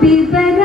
Be birthday.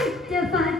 55